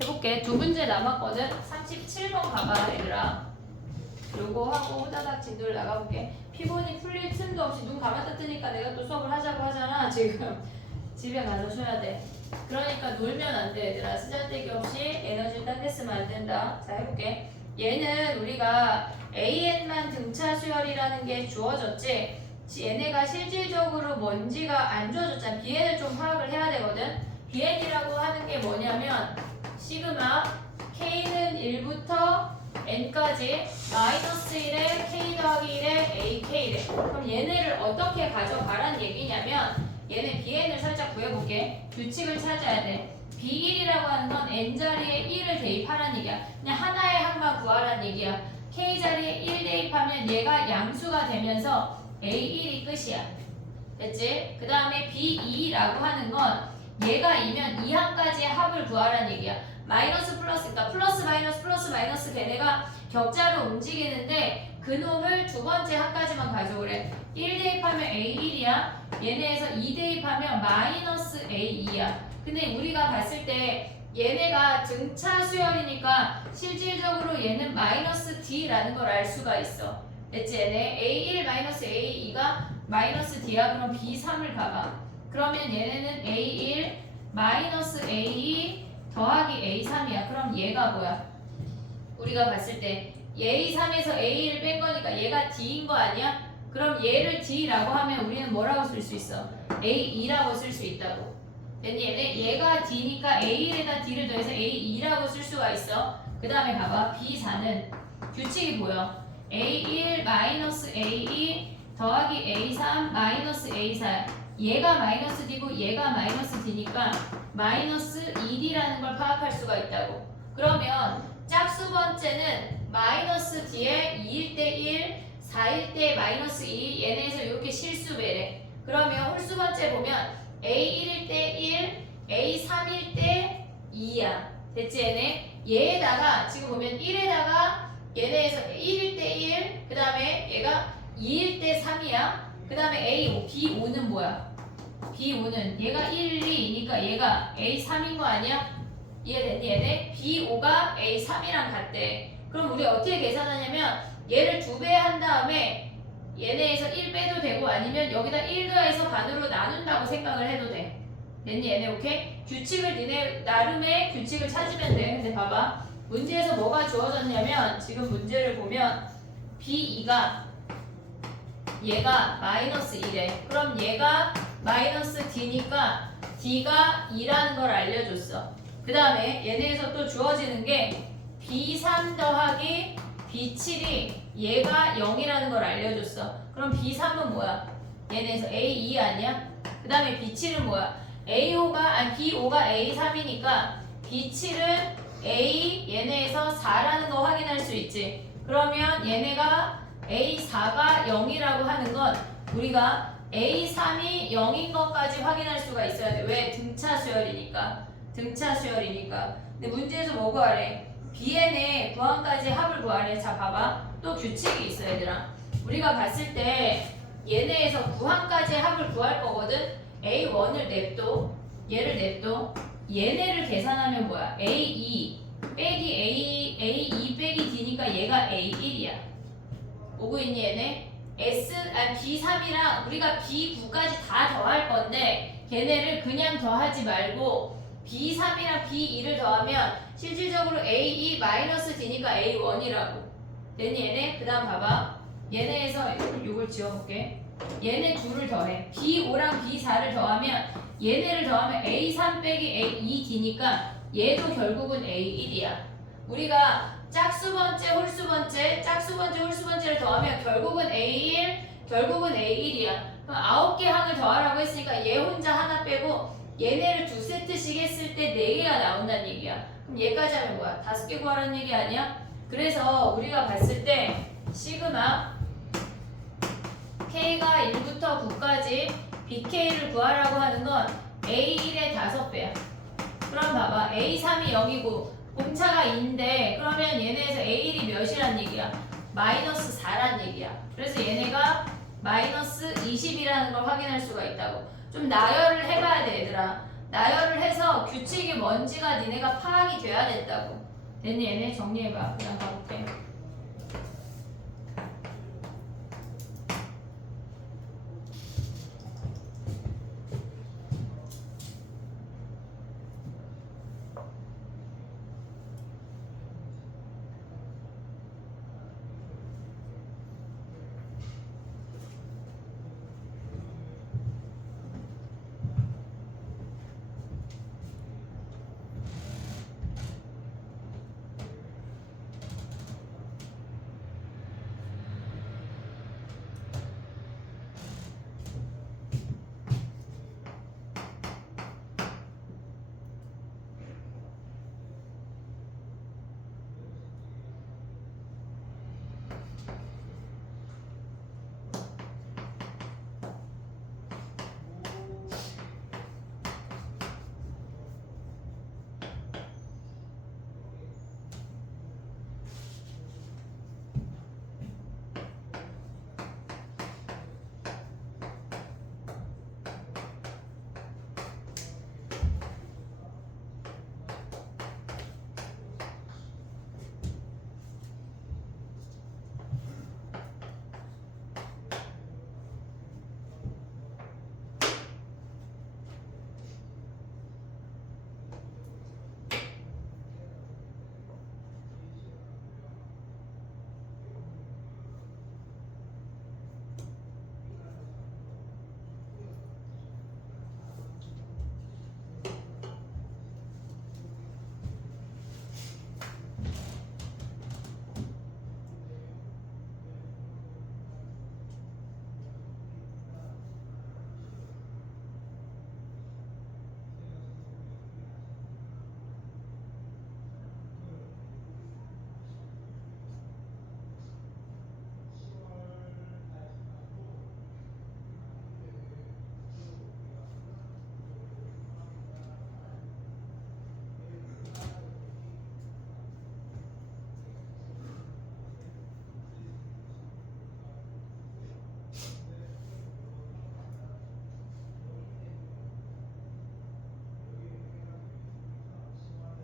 해볼게. 두 문제 남았거든. 37번 가봐 얘들아. 요거 하고 호다닥 진도를 나가볼게. 피곤이 풀릴 틈도 없이 눈 감았다 뜨니까 내가 또 수업을 하자고 하잖아. 지금 집에 가서 쉬어야 돼. 그러니까 놀면 안 돼 얘들아. 쓰잘데기 없이 에너지를 딴 데 쓰면 안 된다. 자 해볼게. 얘는 우리가 AN만 등차 수열이라는 게 주어졌지, 얘네가 실질적으로 뭔지가 안 주어졌잖아. BN을 좀 파악을 해야 되거든. BN이라고 하는 게 뭐냐면 시그마 K는 1부터 N까지 마이너스 1에 K 더하기 1에 AK래. 그럼 얘네를 어떻게 가져가란 얘기냐면 얘네 BN을 살짝 구해볼게. 규칙을 찾아야 돼. B1이라고 하는 건 N자리에 1을 대입하란 얘기야. 그냥 하나의 항만 구하란 얘기야. K자리에 1 대입하면 얘가 양수가 되면서 A1이 끝이야. 됐지? 그 다음에 B2라고 하는 건 얘가 이면 이 항까지의 합을 구하란 얘기야. 마이너스 플러스, 그러니까 플러스 마이너스 걔네가 격자로 움직이는데 그놈을 두 번째 항까지만 가져오래. 1 대입하면 A1이야. 얘네에서 2 대입하면 마이너스 A2야. 근데 우리가 봤을 때 얘네가 등차 수열이니까 실질적으로 얘는 마이너스 D라는 걸 알 수가 있어. 됐지? 얘네 A1 마이너스 A2가 마이너스 D야. 그럼 B3을 봐봐. 그러면 얘네는 A1 마이너스 A2 더하기 A3이야. 그럼 얘가 뭐야? 우리가 봤을 때 A3에서 A1을 뺀 거니까 얘가 D인 거 아니야? 그럼 얘를 D라고 하면 우리는 뭐라고 쓸 수 있어? A2라고 쓸 수 있다고. 얘가 D니까 A1에다 D를 더해서 A2라고 쓸 수가 있어. 그 다음에 봐봐. B4는 규칙이 보여. A1 마이너스 A2 더하기 A3 마이너스 A4. 얘가 마이너스 D고 얘가 마이너스 D니까 마이너스 2D라는 걸 파악할 수가 있다고. 그러면 짝수 번째는 마이너스 D에 2일 때 1, 4일 때 마이너스 2, 얘네에서 이렇게 실수배래. 그러면 홀수 번째 보면 A1일 때 1, A3일 때 2야. 됐지 얘네? 얘에다가 지금 보면 1에다가 얘네에서 1일 때 1, 그 다음에 얘가 2일 때 3이야. 그 다음에 A5, B5는 뭐야? B5는 얘가 1, 2니까 얘가 A3인 거 아니야? 이해됐니 얘네? B5가 A3이랑 같대. 그럼 우리 어떻게 계산하냐면 얘를 2배 한 다음에 얘네에서 1 빼도 되고 아니면 여기다 1 더해서 반으로 나눈다고 생각을 해도 돼. 됐니 얘네? 오케이? 규칙을 니네 나름의 규칙을 찾으면 돼. 근데 봐봐. 문제에서 뭐가 주어졌냐면 지금 문제를 보면 B2가 얘가 마이너스 1에 그럼 얘가 마이너스 D니까 D가 2라는 걸 알려줬어. 그 다음에 얘네에서 또 주어지는 게 B3 더하기 B7이 얘가 0이라는 걸 알려줬어. 그럼 B3은 뭐야? 얘네에서 A2 아니야? 그 다음에 B7은 뭐야? B5가 A3이니까 B7은 A 얘네에서 4라는 거 확인할 수 있지. 그러면 얘네가 A4가 0이라고 하는 건 우리가 A3이 0인 것까지 확인할 수가 있어야 돼. 왜? 등차 수열이니까. 근데 문제에서 뭐 구하래? BN의 구항까지 합을 구하래. 자 봐봐. 또 규칙이 있어 얘들아. 우리가 봤을 때 얘네에서 구항까지 합을 구할 거거든. A1을 냅둬. 얘를 냅둬. 얘네를 계산하면 뭐야? A2 빼기 A2 빼기 D니까 얘가 A1이야. 오고 있니 얘네? B3이랑 우리가 B9까지 다 더할 건데 걔네를 그냥 더하지 말고 B3이랑 B2를 더하면 실질적으로 A2 마이너스 D니까 A1이라고. 됐니 얘네? 그 다음 봐봐. 얘네에서 이걸 지워볼게. 얘네 둘을 더해. B5랑 B4를 더하면 얘네를 더하면 A3 빼기 A2D니까 얘도 결국은 A1이야. 우리가 짝수 번째, 홀수 번째, 홀수 번째를 더하면 결국은 A1, 결국은 A1이야. 그럼 9개 항을 더하라고 했으니까 얘 혼자 하나 빼고 얘네를 2세트씩 했을 때 4개가 나온다는 얘기야. 그럼 얘까지 하면 뭐야? 5개 구하라는 얘기 아니야? 그래서 우리가 봤을 때 시그마 K가 1부터 9까지 BK를 구하라고 하는 건 A1의 5배야. 그럼 봐봐. A3이 0이고 공차가 2인데 그러면 얘네에서 A1이 몇이란 얘기야? 마이너스 4란 얘기야. 그래서 얘네가 마이너스 20이라는 걸 확인할 수가 있다고. 좀 나열을 해봐야 돼 얘들아. 나열을 해서 규칙이 뭔지가 니네가 파악이 돼야 된다고. 됐니? 얘네 정리해봐. 그냥 가볼게.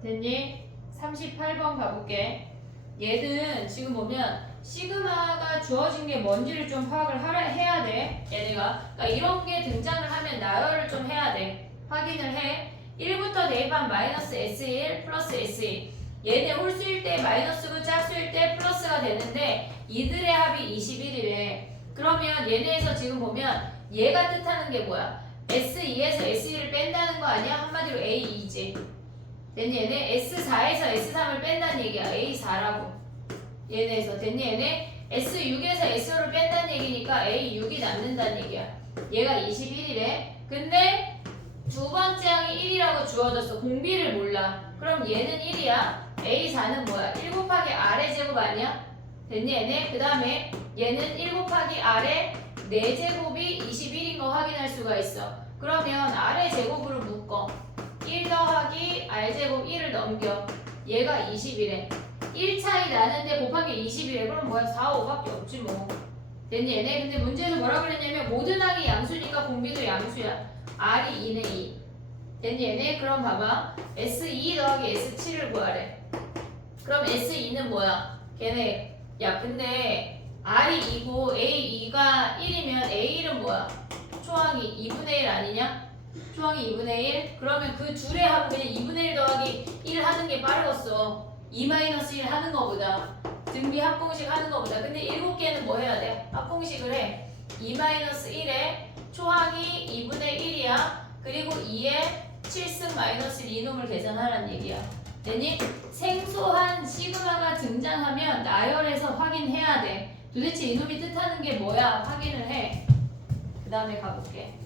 됐니? 38번 가볼게. 얘는 지금 보면 시그마가 주어진 게 뭔지를 좀 파악을 해야 돼. 얘네가. 그러니까 이런 게 등장을 하면 나열을 좀 해야 돼. 확인을 해. 1부터 대입한 마이너스 S1 플러스 S2. 얘네 홀수일 때 마이너스고 짝수일 때 플러스가 되는데 이들의 합이 21이래. 그러면 얘네에서 지금 보면 얘가 뜻하는 게 뭐야? S2에서 S1을 뺀다는 거 아니야? 한마디로 A2지. 됐니? 얘네 S4에서 S3을 뺀다는 얘기야. A4라고. 얘네에서 됐니? 얘네 S6에서 S5를 뺀다는 얘기니까 A6이 남는다는 얘기야. 얘가 21이래. 근데 두 번째 항이 1이라고 주어졌어. 공비를 몰라. 그럼 얘는 1이야. A4는 뭐야? 1 곱하기 R의 제곱 아니야? 됐니? 얘네? 그 다음에 얘는 1 곱하기 R의 4제곱이 21인 거 확인할 수가 있어. 그러면 R의 제곱으로 묶어. 1 더하기 R제곱 1을 넘겨. 얘가 20이래. 1 차이 나는데 곱한 게 20이래. 그럼 뭐야? 4, 5밖에 없지 뭐. 됐니? 얘네? 근데 문제에서 뭐라 그랬냐면 모든 항이 양수니까 공비도 양수야. R이 2네 2. 됐니? 얘네? 그럼 봐봐. S2 더하기 S7을 구하래. 그럼 S2는 뭐야? 걔네 야 근데 R이 2고 A2가 1이면 A1은 뭐야? 초항이 2분의 1 아니냐? 초항이 2분의 1? 그러면 그 둘의 합은 그냥 2분의 1 더하기 1 하는 게 빠르겠어. 2-1 하는 거보다. 등비 합공식 하는 거보다. 근데 7개는 뭐 해야 돼? 합공식을 해. 2-1에 초항이 2분의 1이야. 그리고 2에 7승 마이너스 2놈을 계산하라는 얘기야. 됐니? 생소한 시그마가 등장하면 나열해서 확인해야 돼. 도대체 이놈이 뜻하는 게 뭐야? 확인을 해. 그 다음에 가볼게.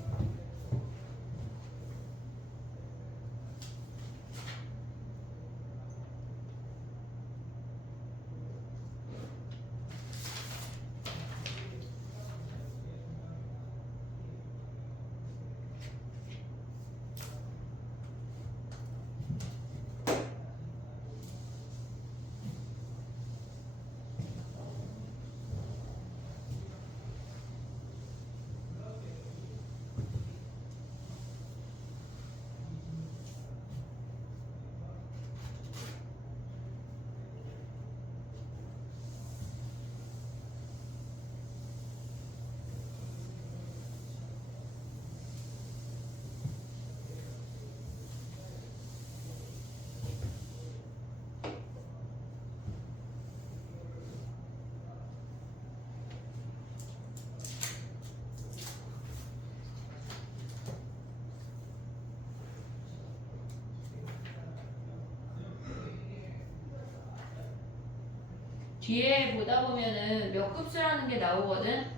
뒤에 보다 보면은 몇 급수라는 게 나오거든.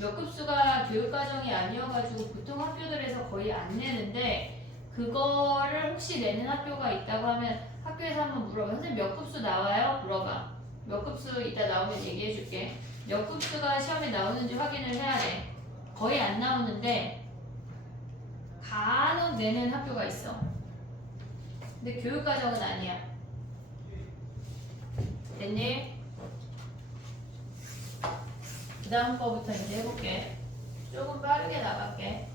몇 급수가 교육과정이 아니어가지고 보통 학교들에서 거의 안 내는데 그거를 혹시 내는 학교가 있다고 하면 학교에서 한번 물어봐. 선생님 몇 급수 나와요? 물어봐. 몇 급수 이따 나오면 얘기해줄게. 몇 급수가 시험에 나오는지 확인을 해야 돼. 거의 안 나오는데 간혹 내는 학교가 있어. 근데 교육과정은 아니야. 됐니? 그 다음 거부터 이제 해볼게. 조금 빠르게 나갈게.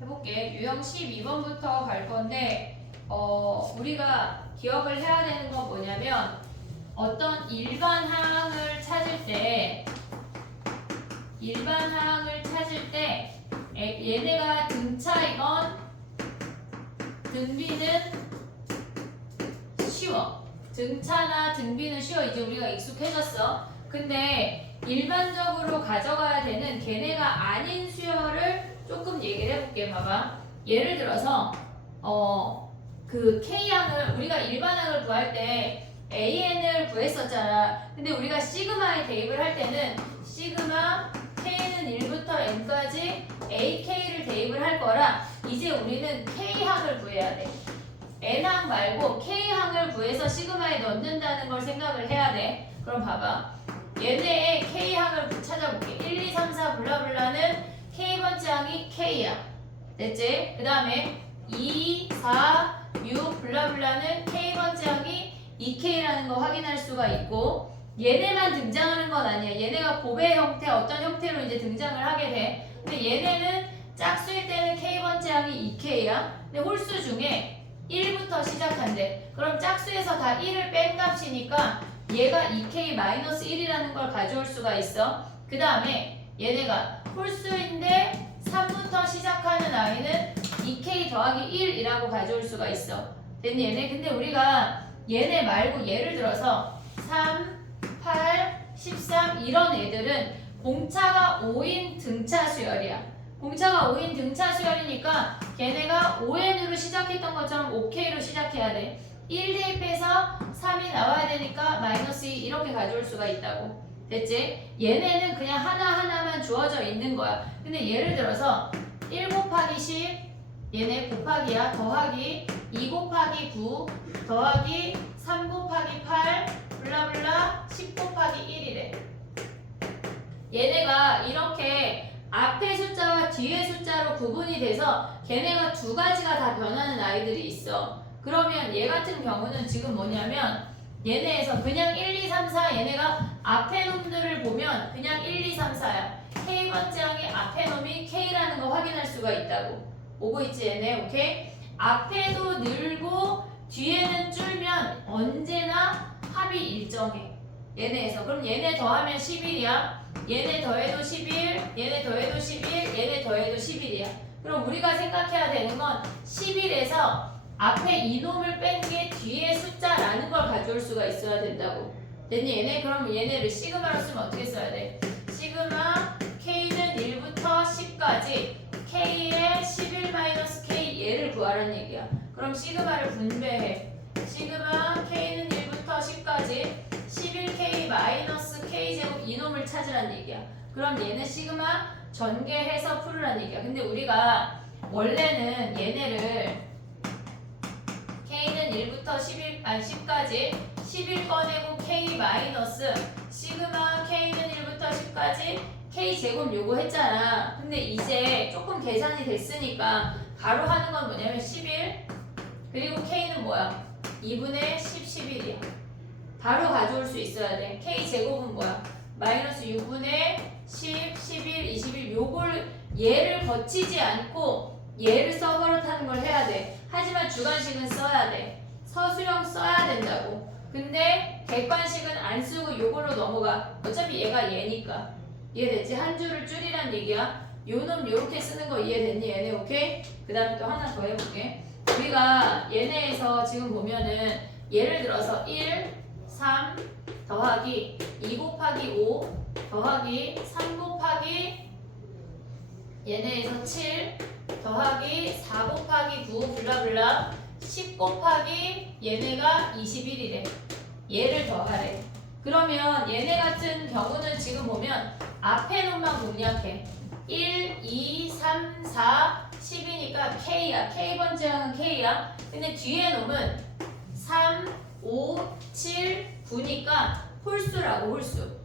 해볼게. 유형 12번부터 갈 건데 우리가 기억을 해야 되는 건 뭐냐면 어떤 일반 항을 찾을 때 얘네가 등차이건 등비는 쉬워. 등차나 등비는 쉬워. 이제 우리가 익숙해졌어. 근데 일반적으로 가져가야 되는 걔네가 아닌 수열을 조금 얘기를 해볼게. 봐봐. 예를 들어서 그 K항을 우리가 일반항을 구할 때 AN을 구했었잖아. 근데 우리가 시그마에 대입을 할 때는 시그마 K는 1부터 N까지 AK를 대입을 할 거라 이제 우리는 K항을 구해야 돼. N항 말고 K항을 구해서 시그마에 넣는다는 걸 생각을 해야 돼. 그럼 봐봐. 얘네의 K항을 찾아볼게. 1, 2, 3, 4 블라블라는 K번째 항이 K야. 됐지? 그 다음에 2, 4, 6 블라블라는 K번째 항이 2K라는 거 확인할 수가 있고 얘네만 등장하는 건 아니야. 얘네가 곱의 형태, 어떤 형태로 이제 등장을 하게 돼. 근데 얘네는 짝수일 때는 K번째 항이 2K야. 근데 홀수 중에 1부터 시작한대. 그럼 짝수에서 다 1을 뺀 값이니까 얘가 2K-1이라는 걸 가져올 수가 있어. 그 다음에 얘네가 홀수인데 3부터 시작하는 아이는 2K 더하기 1이라고 가져올 수가 있어. 됐니 얘네? 근데 우리가 얘네 말고 예를 들어서 3, 8, 13 이런 애들은 공차가 5인 등차 수열이야. 공차가 5인 등차 수열이니까 걔네가 5n으로 시작했던 것처럼 5K로 시작해야 돼. 1 대입해서 3이 나와야 되니까 마이너스 2 이렇게 가져올 수가 있다고. 됐지? 얘네는 그냥 하나하나만 주어져 있는 거야. 근데 예를 들어서 1 곱하기 10 얘네 곱하기야. 더하기 2 곱하기 9 더하기 3 곱하기 8 블라블라 10 곱하기 1이래. 얘네가 이렇게 앞의 숫자와 뒤의 숫자로 구분이 돼서 걔네가 두 가지가 다 변하는 아이들이 있어. 그러면 얘 같은 경우는 지금 뭐냐면 얘네에서 그냥 1, 2, 3, 4 얘네가 앞에 놈들을 보면 그냥 1, 2, 3, 4야. K번째 항이 앞에 놈이 K라는 거 확인할 수가 있다고. 오고 있지 얘네? 오케이? 앞에도 늘고 뒤에는 줄면 언제나 합이 일정해. 얘네에서. 그럼 얘네 더하면 11이야. 얘네 더해도 11, 얘네 더해도 11, 얘네 더해도 11이야. 그럼 우리가 생각해야 되는 건 11에서 앞에 이놈을 뺀 게 뒤에 숫자라는 걸 가져올 수가 있어야 된다고. 됐니 얘네? 그럼 얘네를 시그마로 쓰면 어떻게 써야 돼? 시그마 K는 1부터 10까지 K의 11-K 얘를 구하라는 얘기야. 그럼 시그마를 분배해. 시그마 K는 1부터 10까지 11K-K 제곱 이놈을 찾으란 얘기야. 그럼 얘는 시그마 전개해서 풀으란 얘기야. 근데 우리가 원래는 얘네를 K는 1부터 10까지 11 꺼내고 K 마이너스 시그마 K는 1부터 10까지 K 제곱 요거 했잖아. 근데 이제 조금 계산이 됐으니까 바로 하는 건 뭐냐면 11 그리고 K는 뭐야? 2분의 10, 11이야. 바로 가져올 수 있어야 돼. K 제곱은 뭐야? 마이너스 6분의 10, 11, 21 요걸 얘를 거치지 않고 얘를 써버릇하는 걸 해야 돼. 하지만 주관식은 써야 돼. 서술형 써야 된다고. 근데 객관식은 안 쓰고 요걸로 넘어가. 어차피 얘가 얘니까. 이해됐지? 한 줄을 줄이란 얘기야. 요놈 요렇게 쓰는 거 이해됐니? 얘네 오케이? 그 다음에 또 하나 더 해볼게. 우리가 얘네에서 지금 보면은 예를 들어서 1, 3 더하기 2 곱하기 5 더하기 3 곱하기 얘네에서 7 더하기 4 곱하기 9 블라블라 10 곱하기 얘네가 21이래. 얘를 더하래. 그러면 얘네 같은 경우는 지금 보면 앞에 놈만 공략해. 1, 2, 3, 4, 10이니까 K야. K번째 항은 K야. 근데 뒤에 놈은 3, 5, 7, 9니까 홀수라고 홀수.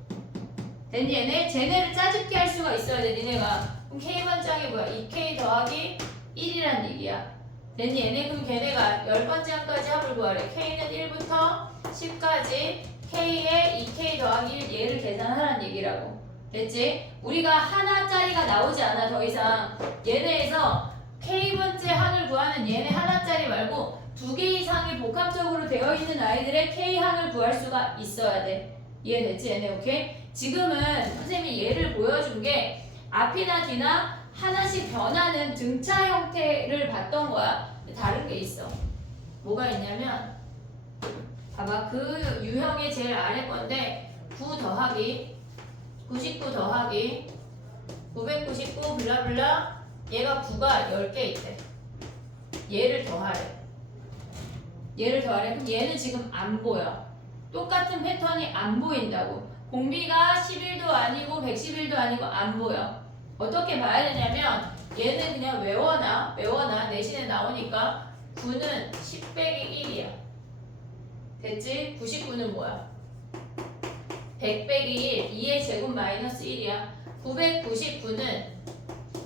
됐니 얘네? 쟤네를 짜집게 할 수가 있어야 돼 니네가. 그럼 K번째 항이 뭐야? 2K 더하기 1이란 얘기야. 됐니 얘네? 그럼 걔네가 10번째 항까지 합을 구하래. K는 1부터 10까지 K에 2K 더하기 1 얘를 계산하라는 얘기라고. 됐지? 우리가 하나짜리가 나오지 않아 더 이상. 얘네에서 K번째 항을 구하는 얘네 하나짜리 말고 2개 이상이 복합적으로 되어 있는 아이들의 K 항을 구할 수가 있어야 돼. 이해됐지 얘네? 오케이? 지금은 선생님이 얘를 보여준 게 앞이나 뒤나 하나씩 변하는 등차 형태를 봤던 거야. 다른 게 있어. 뭐가 있냐면 봐봐. 그 유형의 제일 아래 건데 9 더하기 99 더하기 999 블라블라 얘가 9가 10개 있대. 얘를 더하래. 얘를 더하래. 그럼 얘는 지금 안 보여. 똑같은 패턴이 안 보인다고. 공비가 11도 아니고 111도 아니고 안 보여. 어떻게 봐야 되냐면 얘는 그냥 외워놔 내신에 나오니까 9는 10 빼기 1이야. 됐지? 99는 뭐야? 100 빼기 1, 2의 제곱 마이너스 1이야. 999는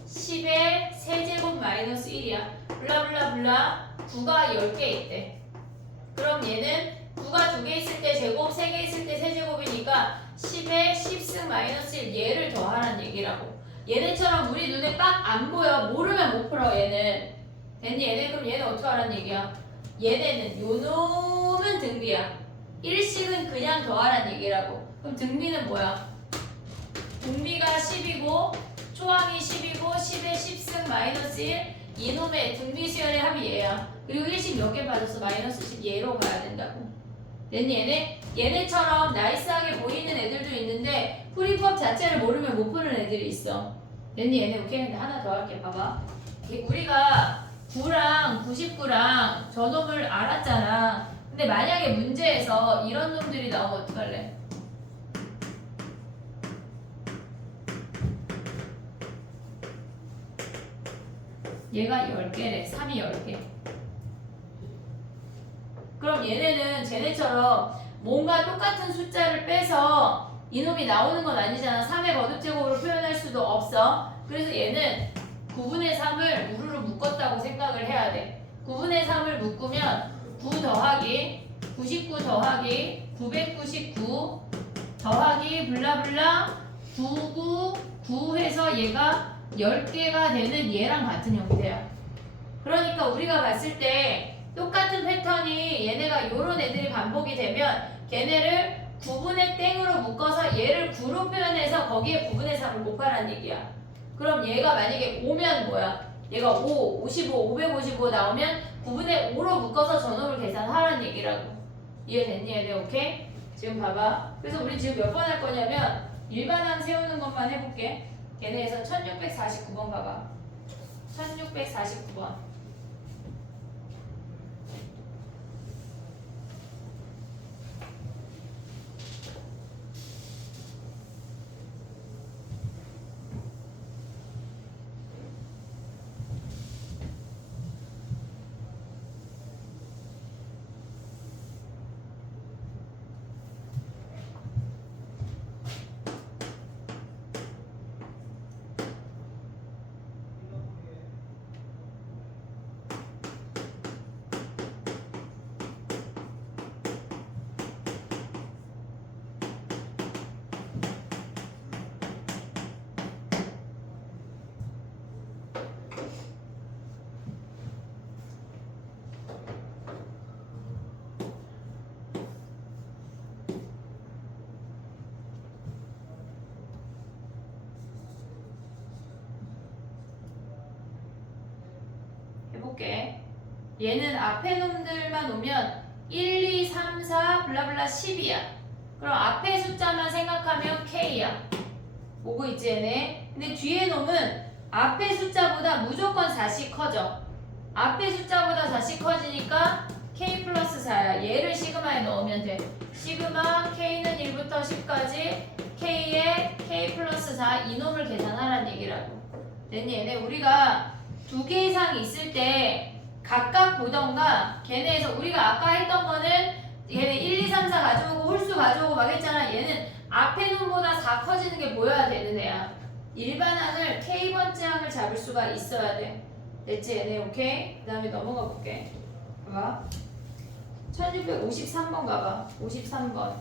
10의 세제곱 마이너스 1이야. 블라블라블라 9가 10개 있대. 그럼 얘는 9가 2개 있을 때 제곱, 3개 있을 때 세제곱이니까 10의 10승 마이너스 1 얘를 더하라는 얘기라고. 얘네처럼 우리 눈에 딱 안 보여. 모르면 못 풀어 얘는. 됐니 얘네? 그럼 얘는 어떻게 하라는 얘기야? 얘네는 요 놈은 등비야. 일식은 그냥 더하라는 얘기라고. 그럼 등비는 뭐야? 등비가 10이고 초항이 10이고 10의 10승 마이너스 1 이놈의 등비 수열의 합이 얘야. 그리고 일식 몇 개 빠졌어? 마이너스 10 얘로 가야 된다고. 됐니 얘네? 얘네처럼 나이스하게 보이는 애들도 있는데 풀이법 자체를 모르면 못 푸는 애들이 있어. 됐니 얘네? 오케이? 근데 하나 더 할게. 봐봐. 우리가 9랑 99랑 저놈을 알았잖아. 근데 만약에 문제에서 이런 놈들이 나오면 어떡할래? 얘가 10개래. 3이 10개. 그럼 얘네는 쟤네처럼 뭔가 똑같은 숫자를 빼서 이놈이 나오는 건 아니잖아. 3의 거듭제곱으로 표현할 수도 없어. 그래서 얘는 9분의 3을 우르르 묶었다고 생각을 해야 돼. 9분의 3을 묶으면 9 더하기 99 더하기 999 더하기 블라블라 999 해서 얘가 10개가 되는 얘랑 같은 형태야. 그러니까 우리가 봤을 때 똑같은 패턴이 얘네가 요런 애들이 반복이 되면 걔네를 9분의 땡으로 묶어서 얘를 9로 표현해서 거기에 9분의 3을 곱하라는 얘기야. 그럼 얘가 만약에 5면 뭐야? 얘가 5, 55, 555 나오면 9분의 5로 묶어서 저놈을 계산하라는 얘기라고. 이해됐니 얘네? 오케이? 지금 봐봐. 그래서 우리 지금 몇 번 할 거냐면 일반항 세우는 것만 해볼게. 걔네에서 1649번 봐봐. 1649번. 해볼게. 얘는 앞에 놈들만 오면 1, 2, 3, 4 블라블라 10이야. 그럼 앞에 숫자만 생각하면 K야. 오고 있지 얘네. 근데 뒤에 놈은 앞에 숫자보다 무조건 4씩 커져. 앞에 숫자보다 4씩 커지니까 K 플러스 4야. 얘를 시그마에 넣으면 돼. 시그마 K는 1부터 10까지 K에 K 플러스 4 이놈을 계산하라는 얘기라고. 됐니? 얘네 우리가 두 개 이상 있을 때 각각 보던가 걔네에서 우리가 아까 했던 거는 얘네 1, 2, 3, 4 가져오고 홀수 가져오고 막 했잖아. 얘는 앞에 놈보다 4 커지는 게 보여야 되는 애야. 일반항을 K번째 항을 잡을 수가 있어야 돼. 됐지 얘네? 오케이? 그 다음에 넘어가 볼게. 봐봐. 1653번 가봐. 53번.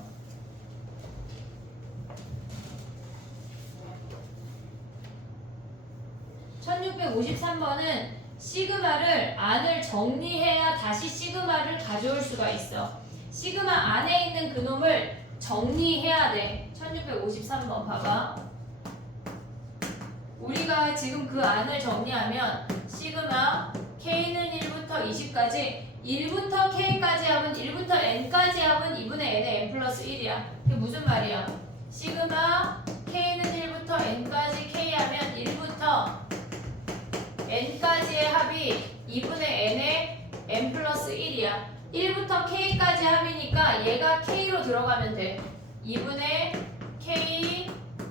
1653번은 시그마를 안을 정리해야 다시 시그마를 가져올 수가 있어. 시그마 안에 있는 그놈을 정리해야 돼. 1653번 봐봐. 우리가 지금 그 안을 정리하면 시그마 K는 1부터 20까지 1부터 K까지 합은 1부터 N까지 합은 2분의 N의 N 플러스 1이야. 그게 무슨 말이야? 시그마 K는 1부터 N까지 K 하면 1부터 N까지의 합이 2분의 N의 N 플러스 1이야. 1부터 K까지 합이니까 얘가 K로 들어가면 돼. 2분의 K,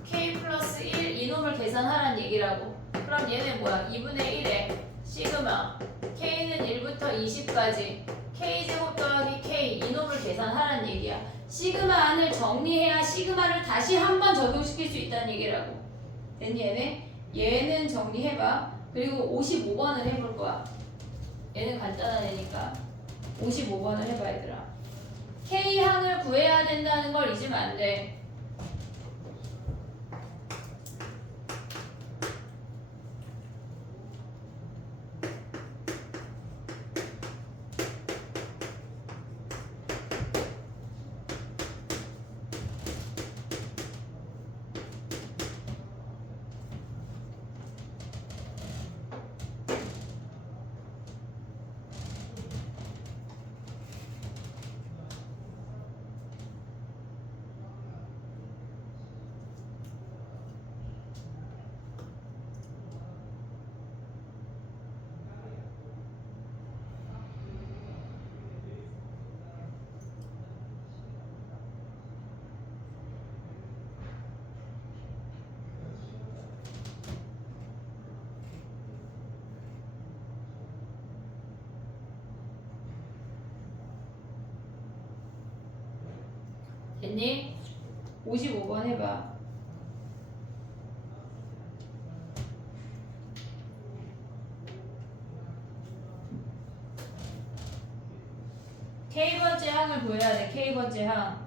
K 플러스 1 이놈을 계산하라는 얘기라고. 그럼 얘는 뭐야? 2분의 1에 시그마 K는 1부터 20까지 K제곱 더하기 K 이놈을 계산하라는 얘기야. 시그마 안을 정리해야 시그마를 다시 한 번 적용시킬 수 있다는 얘기라고. 됐니 얘네? 얘는 정리해봐. 그리고 55번을 해볼 거야. 얘는 간단한 애니까 55번을 해봐 얘들아. K항을 구해야 된다는 걸 잊으면 안 돼. 됐니? 55번 해봐. K번째 항을 보여야 돼. K번째 항.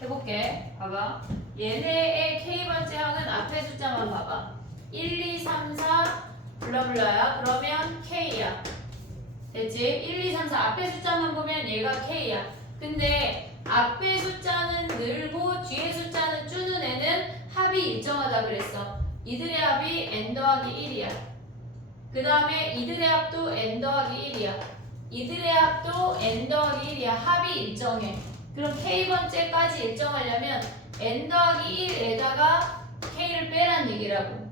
해볼게. 봐봐. 얘네의 K번째 항은 앞에 숫자만 봐봐. 1, 2, 3, 4 블라블라야. 그러면 K야. 됐지? 1, 2, 3, 4 앞에 숫자만 보면 얘가 K야. 근데 앞에 숫자는 늘고 뒤에 숫자는 주는 애는 합이 일정하다 그랬어. 이들의 합이 N 더하기 1이야. 그 다음에 이들의 합도 N 더하기 1이야. 이들의 합도 N 더하기 1이야. 합이 일정해. 그럼 k번째까지 일정하려면 n 더하기 1에다가 k를 빼란 얘기라고.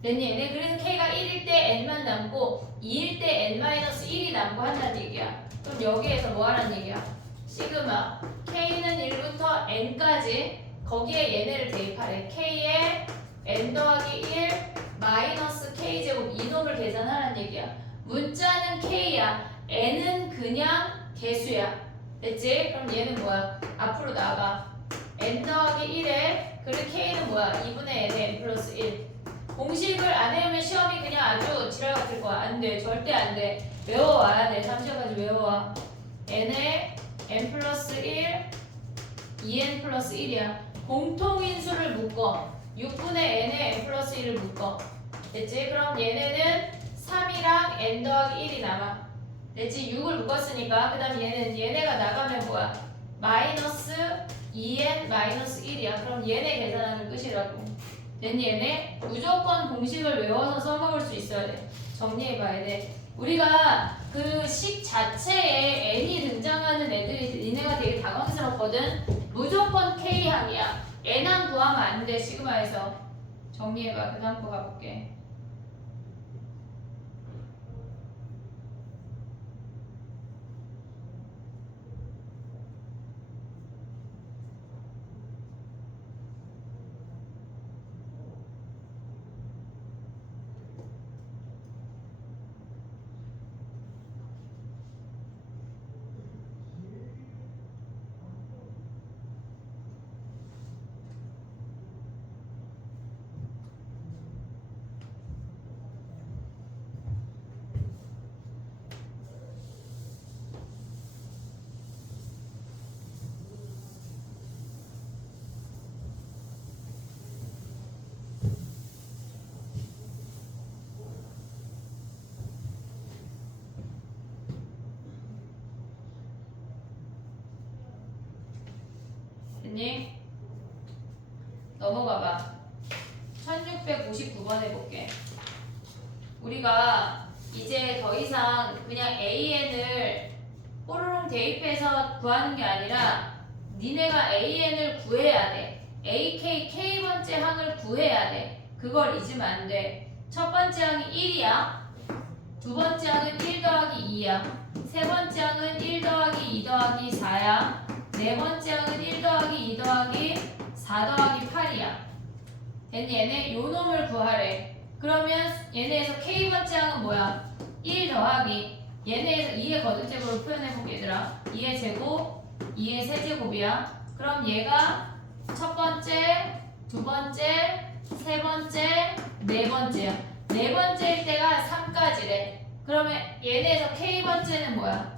됐니? 얘네 그래서 k가 1일 때 n만 남고 2일 때 n-1이 남고 한다는 얘기야. 그럼 여기에서 뭐 하란 얘기야? 시그마 k는 1부터 n까지 거기에 얘네를 대입하래. k에 n 더하기 1 마이너스 k제곱 이놈을 계산하란 얘기야. 문자는 k야. n은 그냥 개수야. 됐지? 그럼 얘는 뭐야? 앞으로 나가. n 더하기 1에 그리고 k는 뭐야? 2분의 n에 n 플러스 1. 공식을 안 외우면 시험이 그냥 아주 지랄 같을 거야. 안 돼. 절대 안 돼. 외워와야 돼. 3시간까지 외워와. n에 n 플러스 1, 2n 플러스 1이야. 공통인수를 묶어. 6분의 n에 n 플러스 1을 묶어. 됐지? 그럼 얘네는 3이랑 n 더하기 1이 남아. 됐지? 6을 묶었으니까 그 다음 얘네가 나가면 뭐야? 마이너스 2n 마이너스 1이야. 그럼 얘네 계산하는 끝이라고. 됐니? 얘네 무조건 공식을 외워서 써먹을 수 있어야 돼. 정리해봐야 돼. 우리가 그 식 자체에 n이 등장하는 애들이 니네가 되게 당황스럽거든. 무조건 k항이야. n항 구하면 안 돼. 시그마에서. 정리해봐. 그 다음 거 가볼게. 됐니? 넘어가봐. 1659번 해볼게. 우리가 이제 더 이상 그냥 AN을 뽀로롱 대입해서 구하는 게 아니라 니네가 AN을 구해야 돼. AK, K번째 항을 구해야 돼. 그걸 잊으면 안 돼. 첫 번째 항이 1이야. 두 번째 항은 1 더하기 2야. 세 번째 항은 1 더하기 2 더하기 4야. 네 번째 항은 1 더하기 2 더하기 4 더하기 8이야. 됐니? 얘네 요 놈을 구하래. 그러면 얘네에서 K번째 항은 뭐야? 1 더하기 얘네에서 2의 거듭제곱으로 표현해볼게 얘들아. 2의 제곱, 2의 세제곱이야. 그럼 얘가 첫 번째, 두 번째, 세 번째, 네 번째야. 네 번째일 때가 3까지래. 그러면 얘네에서 K번째는 뭐야?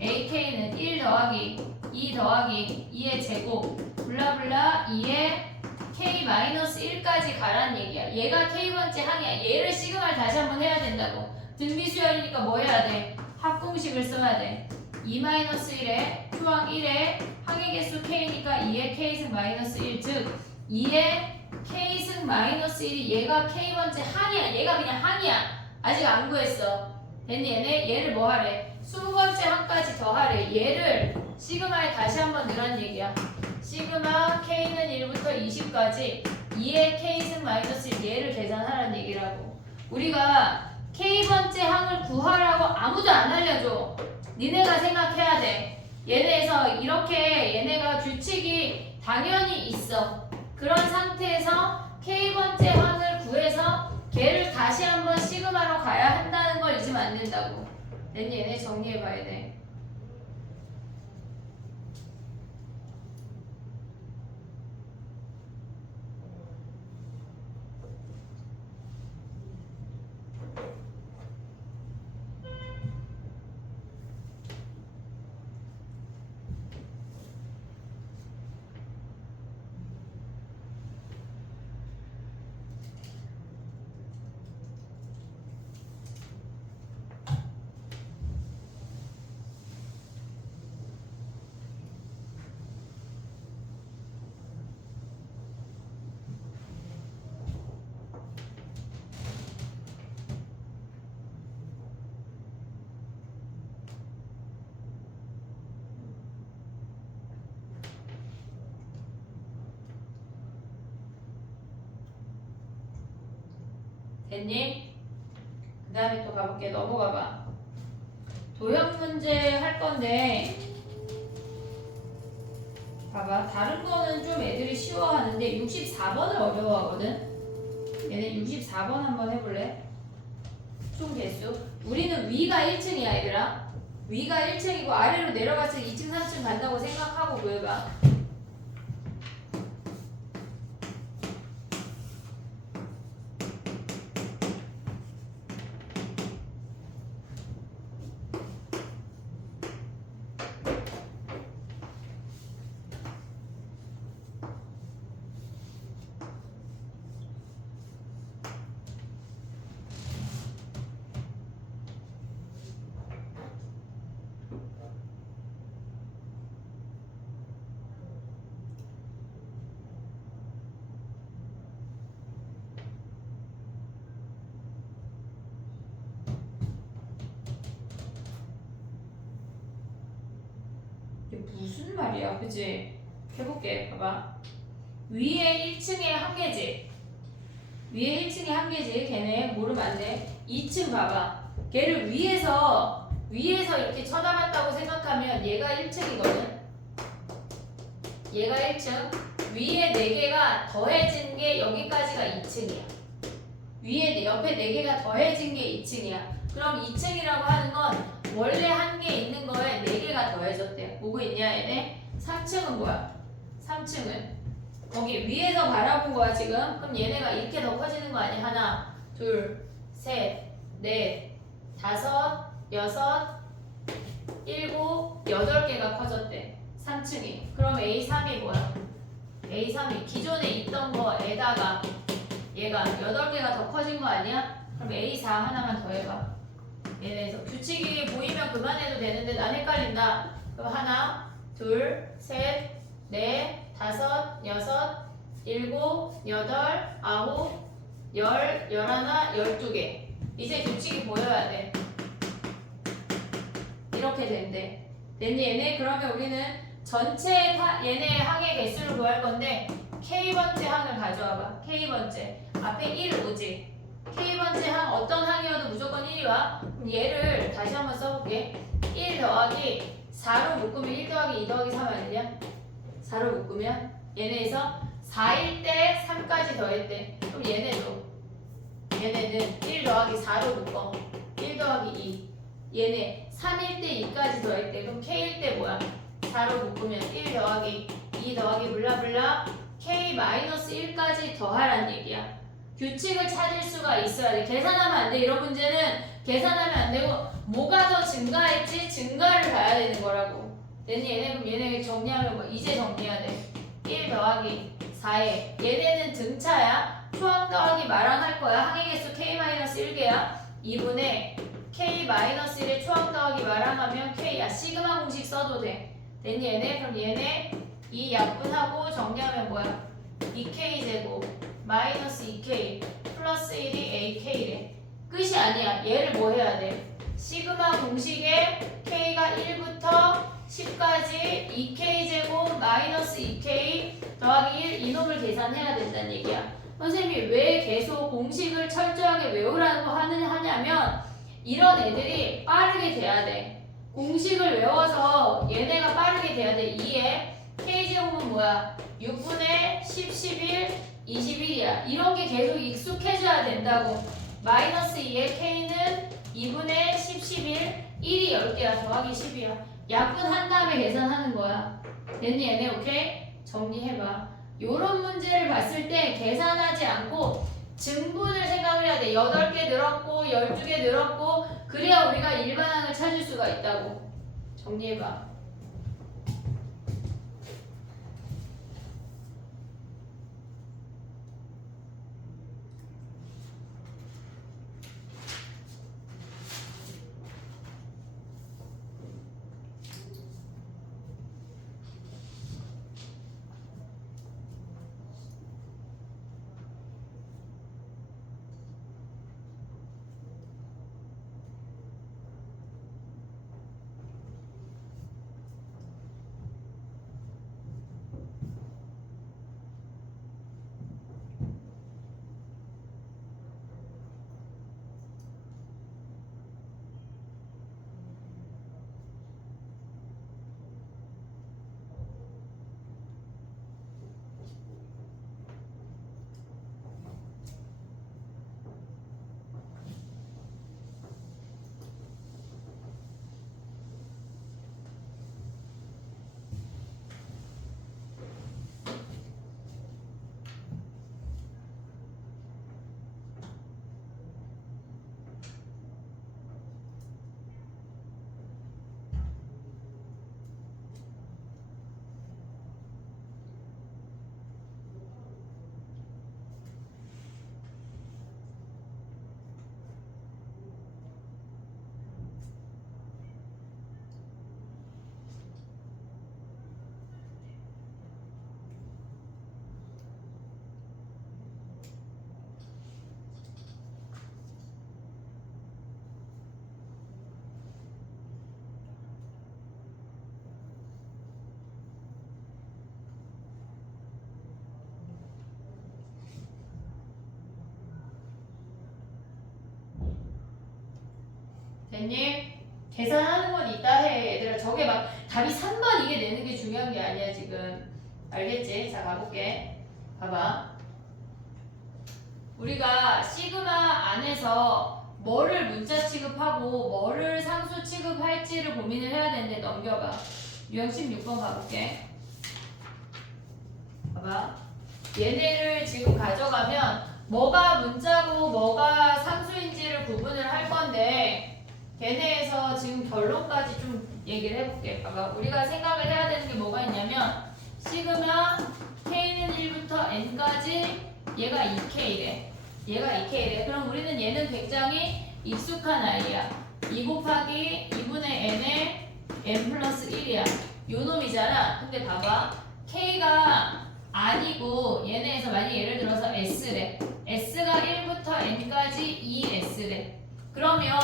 AK는 1 더하기 2 더하기 2의 제곱 블라블라 2의 K-1까지 가란 얘기야. 얘가 K번째 항이야. 얘를 시그마를 다시 한번 해야 된다고. 등비수열이니까 뭐 해야 돼? 합공식을 써야 돼. 2-1에 표항 1에 항의 개수 K니까 2의 K승 마이너스 1 즉 2의 K승 마이너스 1이 얘가 K번째 항이야. 얘가 그냥 항이야. 아직 안 구했어. 됐니? 얘를 뭐 하래? 20번째 항까지 더 하래. 얘를 시그마에 다시 한번 넣으란 얘기야. 시그마 K는 1부터 20까지 2의 K승 마이너스 1 얘를 계산하란 얘기라고. 우리가 K번째 항을 구하라고 아무도 안 알려줘. 니네가 생각해야 돼. 얘네에서 이렇게 얘네가 규칙이 당연히 있어. 그런 상태에서 K번째 항을 구해서 걔를 다시 한번 시그마로 가야 한다는 걸 잊으면 안 된다고. 됐니? 얘네 정리해봐야 돼. 됐니? 그 다음에 또 가볼게. 넘어가봐. 도형 문제 할 건데 봐봐. 다른 거는 좀 애들이 쉬워하는데 64번을 어려워하거든. 얘네 64번 한번 해볼래? 총 개수. 우리는 위가 1층이야 얘들아. 위가 1층이고 아래로 내려가서 2층 3층 간다고 생각하고 구해봐. 이게 무슨 말이야, 그치? 해볼게, 봐봐. 위에 1층에 한 개지. 위에 1층에 한 개지. 걔네 모르면 안 돼. 2층 봐봐. 걔를 위에서 이렇게 쳐다봤다고 생각하면 얘가 1층이거든. 얘가 1층. 위에 4개가 더해진 게 여기까지가 2층이야. 위에 옆에 4개가 더해진 게 2층이야. 그럼 2층이라고 하는 건 원래 한 개 있는 거에 4개가 더해졌대. 뭐고 있냐 얘네? 3층은 뭐야? 3층은 거기 위에서 바라본 거야 지금. 그럼 얘네가 이렇게 더 커지는 거 아니야? 하나, 둘, 셋, 넷, 다섯, 여섯, 일곱, 8개가 커졌대. 3층이. 그럼 A3이 뭐야? A3이 기존에 있던 거에다가 얘가 8개가 더 커진 거 아니야? 그럼 A4 하나만 더 해봐. 얘네에서 규칙이 보이면 그만해도 되는데 난 헷갈린다. 그럼 하나, 둘, 셋, 넷, 다섯, 여섯, 일곱, 여덟, 아홉, 열, 열하나, 12개. 이제 규칙이 보여야 돼. 이렇게 된대. 됐니 얘네? 그러면 우리는 전체 얘네 항의 개수를 구할 건데 K번째 항을 가져와봐. K번째. 앞에 1 오지. K번째 항 어떤 항이어도 무조건 1이 와. 그럼 얘를 다시 한번 써볼게. 1 더하기 4로 묶으면 1 더하기 2 더하기 3 아니냐? 4로 묶으면 얘네에서 4일 때 3까지 더했대. 그럼 얘네는 1 더하기 4로 묶어. 1 더하기 2. 얘네 3일 때 2까지 더했대. 그럼 K일 때 뭐야? 4로 묶으면 1 더하기 2 더하기 블라블라 K-1까지 더하란 얘기야. 규칙을 찾을 수가 있어야 돼. 계산하면 안 돼. 이런 문제는 계산하면 안 되고 뭐가 더 증가했지? 증가를 봐야 되는 거라고. 됐니? 얘네 그럼 얘네 정리하면 뭐 이제 정리해야 돼. 1 더하기 4에 얘네는 등차야. 초항 더하기 마랑 할 거야. 항의 개수 K-1개야. 2분의 K-1의 초항 더하기 마랑 하면 K야. 시그마 공식 써도 돼. 됐니? 얘네 그럼 얘네 이 약분하고 정리하면 뭐야? 2K제곱 마이너스 2K 플러스 1이 AK래. 끝이 아니야. 얘를 뭐 해야 돼? 시그마 공식에 K가 1부터 10까지 2K제곱 마이너스 2K 더하기 1 이놈을 계산해야 된다는 얘기야. 선생님이 왜 계속 공식을 철저하게 외우라는 거 하냐면 이런 애들이 빠르게 돼야 돼. 공식을 외워서 얘네가 빠르게 돼야 돼. 2에 K제곱은 뭐야? 6분의 10, 11 21이야. 이런 게 계속 익숙해져야 된다고. 마이너스 2의 K는 2분의 10, 11, 1이 10개야. 더하기 10이야. 약분한 다음에 계산하는 거야. 됐니 얘네? 오케이? 정리해봐. 요런 문제를 봤을 때 계산하지 않고 증분을 생각을 해야 돼. 8개 늘었고 12개 늘었고 그래야 우리가 일반항을 찾을 수가 있다고. 정리해봐. 됐니? 계산하는 건 이따 해. 얘들아 저게 막 답이 3번 이게 내는 게 중요한 게 아니야 지금. 알겠지? 자 가볼게. 봐봐. 우리가 시그마 안에서 뭐를 문자 취급하고 뭐를 상수 취급할지를 고민을 해야 되는데 넘겨봐. 유형 16번 가볼게. 봐봐. 얘네를 지금 가져가면 뭐가 문자고 뭐가 상수인지를 구분을 할 건데 걔네에서 지금 결론까지 좀 얘기를 해볼게. 봐봐. 우리가 생각을 해야 되는 게 뭐가 있냐면 시그마 K는 1부터 N까지 얘가 2K래. 얘가 2K래. 그럼 우리는 얘는 굉장히 익숙한 아이야. 2 곱하기 2분의 N의 N 플러스 1이야. 요 놈이잖아. 근데 봐봐. K가 아니고 얘네에서 만약 예를 들어서 S래. S가 1부터 N까지 2S래. 그러면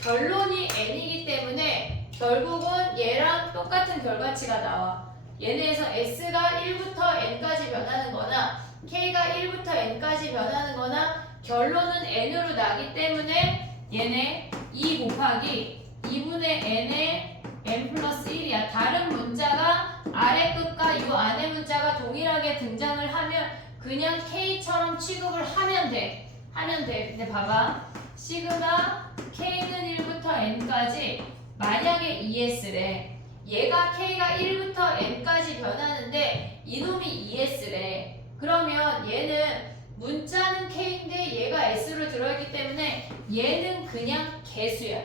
결론이 N이기 때문에 결국은 얘랑 똑같은 결과치가 나와. 얘네에서 S가 1부터 N까지 변하는 거나 K가 1부터 N까지 변하는 거나 결론은 N으로 나기 때문에 얘네 2 곱하기 2분의 N의 N 플러스 1이야. 다른 문자가 아래 끝과 이 안에 문자가 동일하게 등장을 하면 그냥 K처럼 취급을 하면 돼. 근데 봐봐. 시그마 K는 1부터 N까지 만약에 ES래. 얘가 K가 1부터 N까지 변하는데 이놈이 ES래. 그러면 얘는 문자는 K인데 얘가 S로 들어있기 때문에 얘는 그냥 개수야.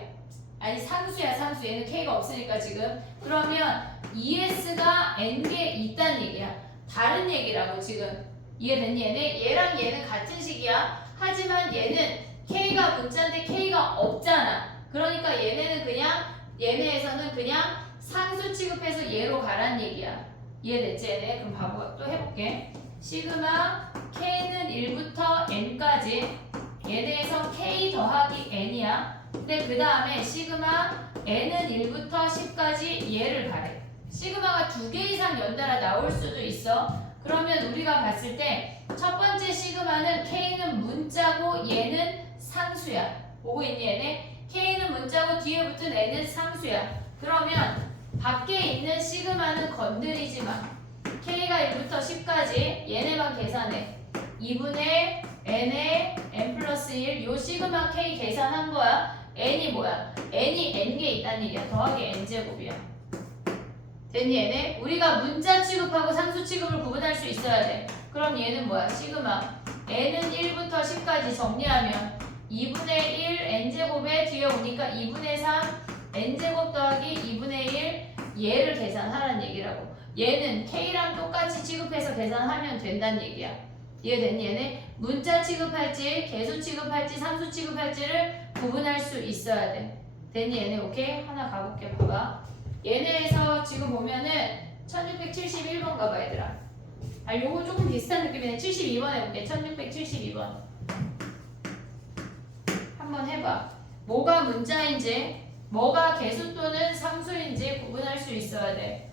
아니 상수야 상수. 얘는 K가 없으니까 지금. 그러면 ES가 N개 있다는 얘기야. 다른 얘기라고 지금. 이해됐니? 얘랑 얘는 같은 식이야. 하지만 얘는 K가 문자인데 K가 없잖아. 그러니까 얘네는 그냥 얘네에서는 그냥 상수 취급해서 얘로 가란 얘기야. 이해됐지 얘네? 그럼 봐봐. 또 해볼게. 시그마 K는 1부터 N까지 얘네에서 K 더하기 N이야. 근데 그 다음에 시그마 N은 1부터 10까지 얘를 가래. 시그마가 2개 이상 연달아 나올 수도 있어. 그러면 우리가 봤을 때 첫 번째 시그마는 K는 문자고 얘는 상수야. 보고 있니 얘네? K는 문자고 뒤에 붙은 N은 상수야. 그러면 밖에 있는 시그마는 건드리지 마. K가 1부터 10까지 얘네만 계산해. 2분의 N의 N 플러스 1 요 시그마 K 계산한 거야. N이 뭐야? N이 N개 있다는 얘기야. 더하기 N제곱이야. 됐니 얘네? 우리가 문자 취급하고 상수 취급을 구분할 수 있어야 돼. 그럼 얘는 뭐야? 시그마 N은 1부터 10까지 정리하면 2분의 1 N제곱에 뒤에 오니까 2분의 3 N제곱 더하기 2분의 1 얘를 계산하라는 얘기라고. 얘는 K랑 똑같이 취급해서 계산하면 된다는 얘기야. 이해됐니 얘네? 문자 취급할지 개수 취급할지 상수 취급할지를 구분할 수 있어야 돼. 됐니 얘네? 오케이? 하나 가볼게. 봐봐. 얘네에서 지금 보면은 1671번 가봐 얘들아. 아 요거 조금 비슷한 느낌이네. 72번 해볼게. 1672번 한번 해봐. 뭐가 문자인지 뭐가 개수 또는 상수인지 구분할 수 있어야 돼.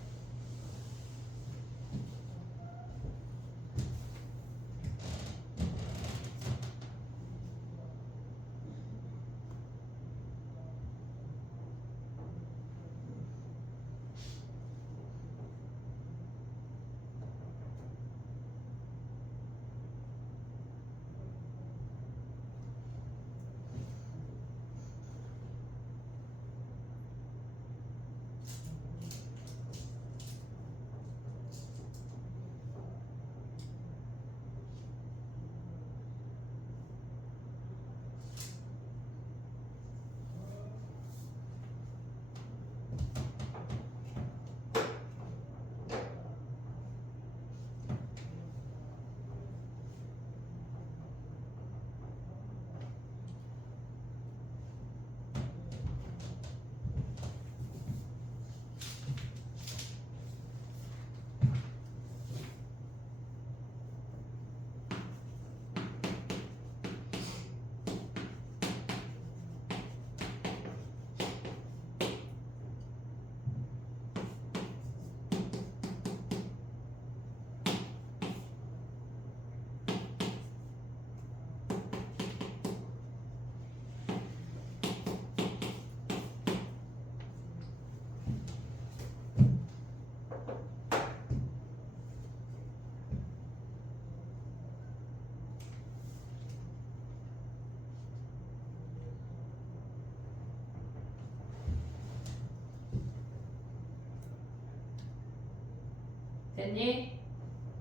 됐니?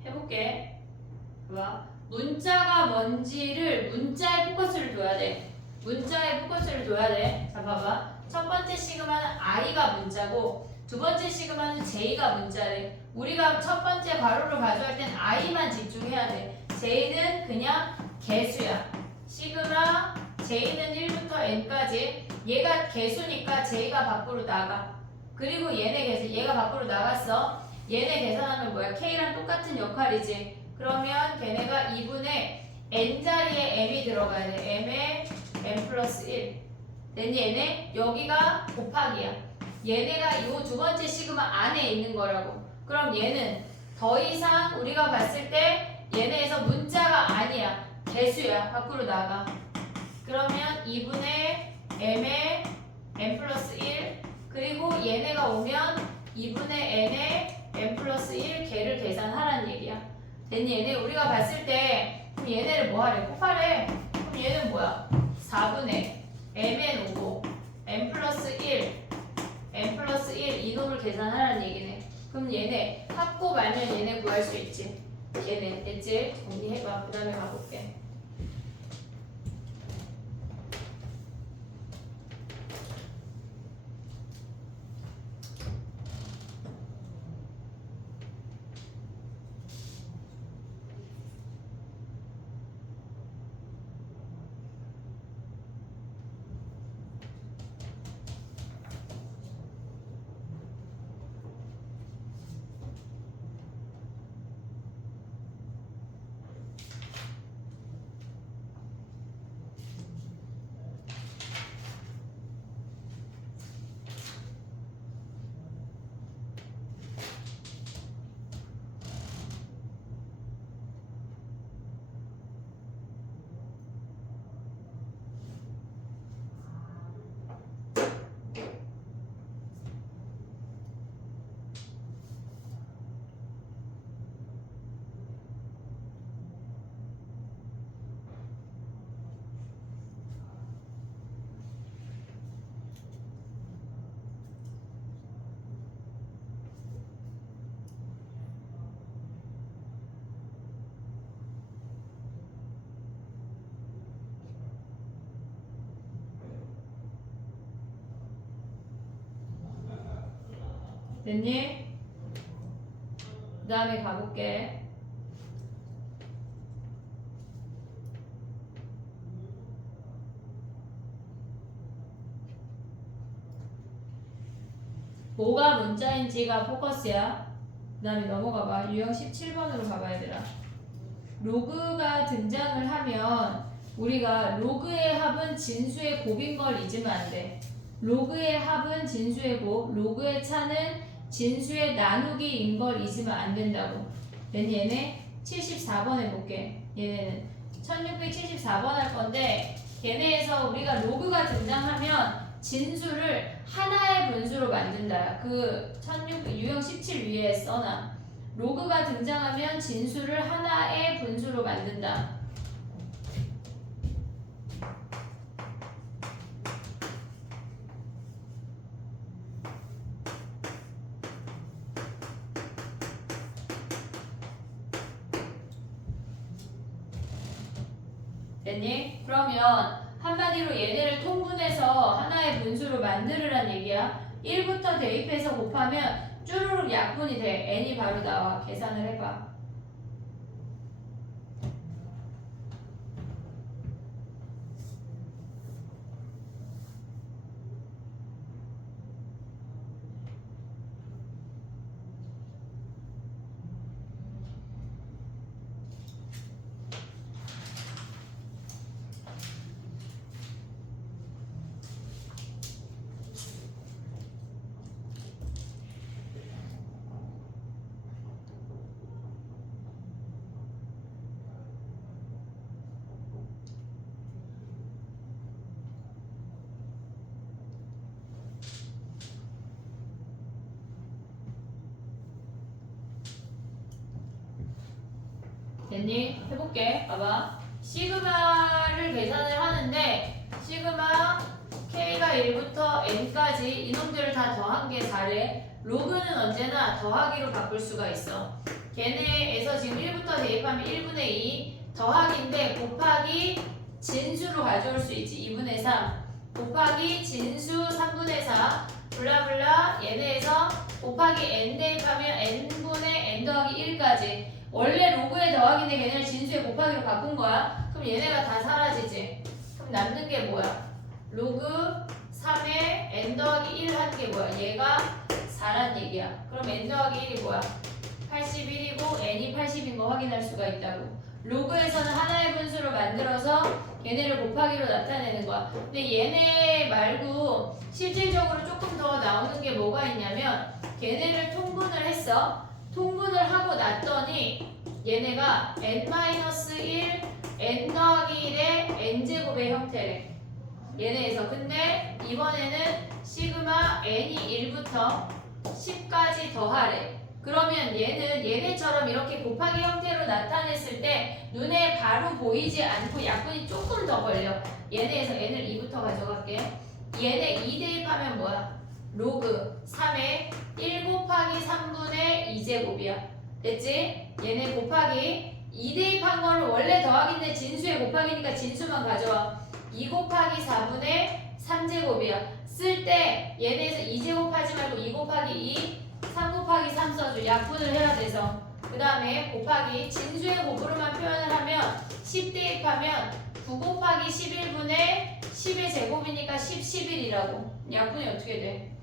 해볼게. 봐봐. 문자가 뭔지를 문자에 포커스를 둬야 돼. 문자에 포커스를 둬야 돼. 자, 봐봐. 첫 번째 시그마는 i가 문자고 두 번째 시그마는 j가 문자래. 우리가 첫 번째 괄호를 가져갈 땐 i만 집중해야 돼. j는 그냥 개수야. 시그마 j는 1부터 n까지. 얘가 개수니까 j가 밖으로 나가. 그리고 얘네 계산, 얘가 밖으로 나갔어. 얘네 계산하면 뭐야? k랑 똑같은 역할이지. 그러면 걔네가 2분의 n 자리에 m이 들어가야 돼. m에 m 플러스 1. 됐니 얘네? 여기가 곱하기야. 얘네가 이 두 번째 시그마 안에 있는 거라고. 그럼 얘는 더 이상 우리가 봤을 때 얘네에서 문자가 아니야. 개수야. 밖으로 나가. 그러면 2분의 m에 m 플러스 1 그리고 얘네가 오면 2분의 n에 m 플러스 1 걔를 계산하라는 얘기야. 됐니 얘네? 우리가 봤을 때 그럼 얘네를 뭐 하래? 곱하래. 그럼 얘는 뭐야? 4분의 mn 오고 m 플러스 1 m 플러스 1 이놈을 계산하라는 얘기네. 그럼 얘네 합고 말면 얘네 구할 수 있지. 얘네 됐지? 정리해봐. 그 다음에 가볼게. 됐니? 그 다음에 가볼게. 뭐가 문자인지가 포커스야. 그 다음에 넘어가봐. 유형 17번으로 가봐 얘들아. 로그가 등장을 하면 우리가 로그의 합은 진수의 곱인 걸 잊으면 안 돼. 로그의 합은 진수의 곱, 로그의 차는 진수의 나누기인 걸 잊으면 안 된다고. 얘네 74번 해볼게. 얘네는 1674번 할 건데 얘네에서 우리가 로그가 등장하면 진수를 하나의 분수로 만든다. 그 1600 유형 17 위에 써놔. 로그가 등장하면 진수를 하나의 분수로 만든다. 됐니? 그러면 한마디로 얘네를 통분해서 하나의 분수로 만들으란 얘기야. 1부터 대입해서 곱하면 쭈루룩 약분이 돼. n이 바로 나와. 계산을 해봐. 됐니? 해볼게. 봐봐. 시그마를 계산을 하는데 시그마 k가 1부터 n까지 이놈들을 다 더한 게 4래. 로그는 언제나 더하기로 바꿀 수가 있어. 걔네에서 지금 1부터 대입하면 1분의 2 더하기인데 곱하기 진수로 가져올 수 있지. 2분의 3 곱하기 진수 3분의 4 블라블라 얘네에서 곱하기 n 대입하면 n분의 n 더하기 1까지. 원래 로그에 더하기인데 걔네를 진수에 곱하기로 바꾼 거야. 그럼 얘네가 다 사라지지. 그럼 남는 게 뭐야? 로그 3에 n 더하기 1 하는 게 뭐야? 얘가 4란 얘기야. 그럼 n 더하기 1이 뭐야? 81이고 n이 80인 거 확인할 수가 있다고. 로그에서는 하나의 분수를 만들어서 얘네를 곱하기로 나타내는 거야. 근데 얘네 말고 실질적으로 조금 더 나오는 게 뭐가 있냐면 걔네를 통분을 했어. 통분을 하고 났더니 얘네가 n-1 n 더하기 1의 n제곱의 형태래. 얘네에서. 근데 이번에는 시그마 n이 1부터 10까지 더하래. 그러면 얘는 얘네처럼 이렇게 곱하기 형태로 나타냈을 때 눈에 바로 보이지 않고 약분이 조금 더 걸려. 얘네에서 n을 2부터 가져갈게. 얘네 2 대입하면 뭐야? 로그 3에 1 곱하기 3분의 2제곱이야. 됐지? 얘네 곱하기 2 대입한 거를 원래 더하기인데 진수에 곱하기니까 진수만 가져와. 2 곱하기 4분의 3제곱이야. 쓸 때 얘네에서 2제곱 하지 말고 2 곱하기 2 3 곱하기 3 써줘. 약분을 해야 돼서. 그 다음에 곱하기 진수의 곱으로만 표현을 하면 10 대입하면 9 곱하기 11분의 10의 제곱이니까 10, 11이라고. 약분이 어떻게 돼?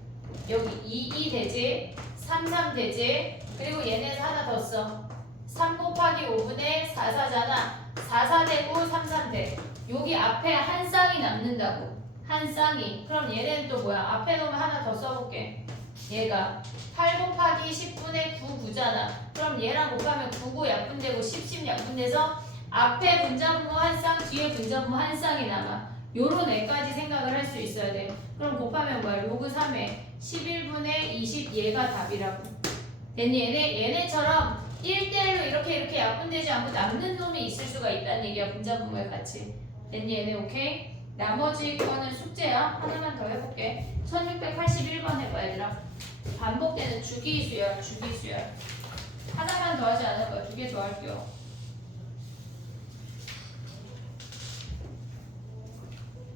여기 2, 2 되지? 3, 3 되지? 그리고 얘네에서 하나 더 써. 3 곱하기 5분의 4, 4잖아. 4, 4 되고 3, 3 돼. 여기 앞에 한 쌍이 남는다고. 한 쌍이. 그럼 얘네는 또 뭐야? 앞에 놓으면 하나 더 써볼게. 얘가 8 곱하기 10분의 9, 9잖아. 그럼 얘랑 곱하면 9, 9 약분되고 10, 10 약분돼서 앞에 분자분모 한 쌍, 뒤에 분자분모 한 쌍이 남아. 요런 애까지 생각을 할 수 있어야 돼. 그럼 곱하면 뭐야? 로그 3에 11분의 20 얘가 답이라고. 얘네처럼 1대1로 이렇게 약분되지 않고 남는 놈이 있을 수가 있다는 얘기야. 분자분모의 가치. 얘네 오케이? 나머지 거는 숙제야. 하나만 더 해볼게. 1681번 해봐 얘들아. 반복되는 주기수열, 주기수열. 하나만 더 하지 않을 거야. 2개 더 할게요.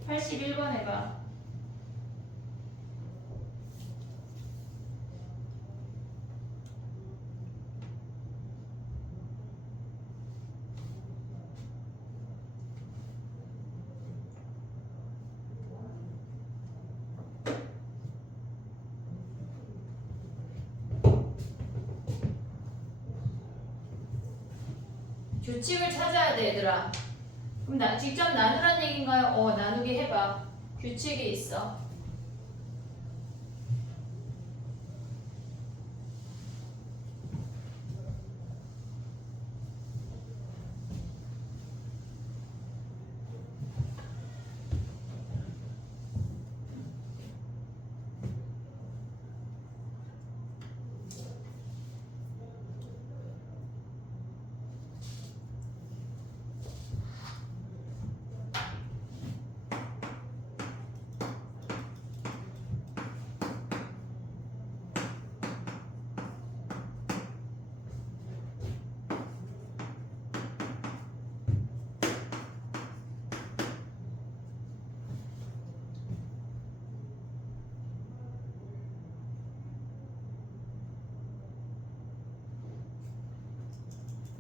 81번 해봐. 규칙을 찾아야 돼 얘들아. 그럼 직접 나누란 얘기인가요? 나누기 해봐. 규칙이 있어.